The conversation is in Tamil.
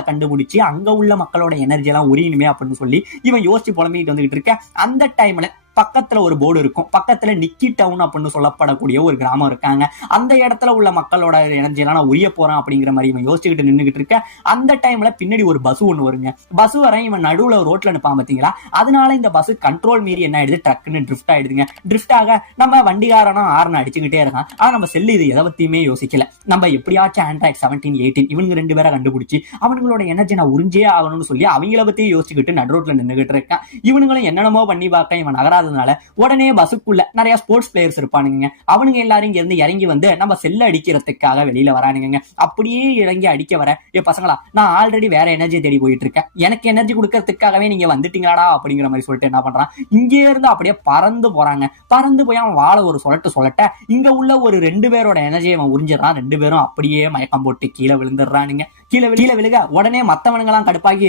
கண்டுபிடிச்சு அங்க உள்ள மக்களோட எனர்ஜி எல்லாம் உரியணுமே அப்படின்னு சொல்லி இவன் யோசிச்சு புலம்பிட்டு வந்துகிட்டு இருக்க. அந்த டைம்ல பக்கத்துல ஒரு போர்டு இருக்கும். பக்கத்துல நிக்கி டவுன் அப்படின்னு சொல்லப்படக்கூடிய ஒரு கிராமம் இருக்காங்க. அந்த இடத்துல உள்ள மக்களோட எனர்ஜி எல்லாம் நான் உரிய போறேன் அப்படிங்கிற மாதிரி இவன் யோசிச்சுக்கிட்டு நின்றுகிட்டு இருக்க. அந்த டைம்ல பின்னாடி ஒரு பஸ் ஒண்ணு வருங்க. பஸ் வர இவன் நடுவுல ரோட்ல நிப்பான் பாத்தீங்களா, அதனால இந்த பஸ் கண்ட்ரோல் மீறி என்ன ஆயிடுது, ட்ரக்குன்னு ட்ரிஃப்ட் ஆயிடுதுங்க. ட்ரிஃப்ட் ஆக நம்ம வண்டிகாரனும் ஆர்ன் அடிச்சுக்கிட்டே இருக்கான். ஆனா நம்ம செல்லு இது எதை பத்தியுமே யோசிக்கல. நம்ம எப்படியாச்சும் ஆண்ட்ராய்ட் 17, 18 இவனுங்க 2 பேரை கண்டுபிடிச்சு அவங்களோட எனர்ஜி நான் உறிஞ்சே ஆகணும்னு சொல்லி அவங்கள பத்தி யோசிச்சுக்கிட்டு நடு ரோட்ல நின்றுகிட்டு இருக்கான். இவனுங்களும் என்னென்னமோ பண்ணி பார்க்க இவன் நகராதனால உடனே பஸ்ஸுக்குள்ள நிறைய ஸ்போர்ட்ஸ் பிளேயர்ஸ் இருப்பானுங்க. அவனுங்க எல்லாரும் இங்க இருந்து இறங்கி வந்து நம்ம செல்ல அடிக்கிறதுக்காக வெளியில வரானுங்க. அப்படியே இறங்கி அடிக்க வர, பசங்களா நான் ஆல்ரெடி வேற எனர்ஜி தேடி போயிட்டு இருக்கேன், எனக்கு எனர்ஜி கொடுக்கறதுக்காகவே நீங்க வந்துட்டீங்களாடா அப்படிங்கிற மாதிரி சொல்லிட்டு என்ன பண்றான், இங்கே இருந்து அப்படியே பறந்து போறாங்க. பறந்து போய் அவன் வாழ ஒரு சொல்லட்ட இங்க உள்ள ஒரு 2 பேரோட எனர்ஜியை அவன் உறிஞ்சிடறான். 2 பேரும் அப்படியே மயக்கம் போட்டு கீழே விழுந்துடுறானுங்க. கீழே விழுக உடனே மத்தவனுங்கெல்லாம் கடுப்பாகி